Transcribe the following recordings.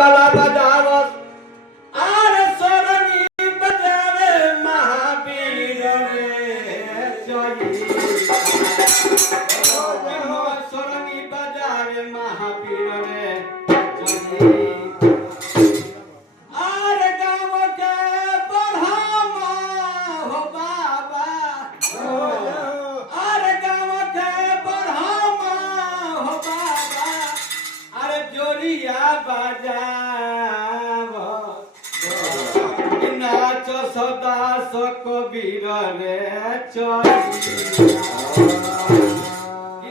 ताला बजावो आरे सोरनी बजावे महावीर रे जोई सोरनी बजावे महावीर रे जोई आरे गाँव के बढ़ामा हो बाबा आरे गाँव के बढ़ामा हो बाबा अरे जोरिया बजावो नाचो सदा कबीर रे चोरी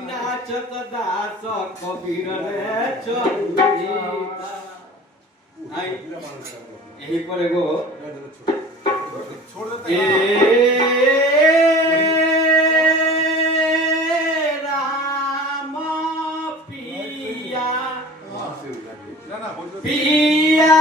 नाचो सदा कबीर रे चोरी यही पर एगो राम पिया पिया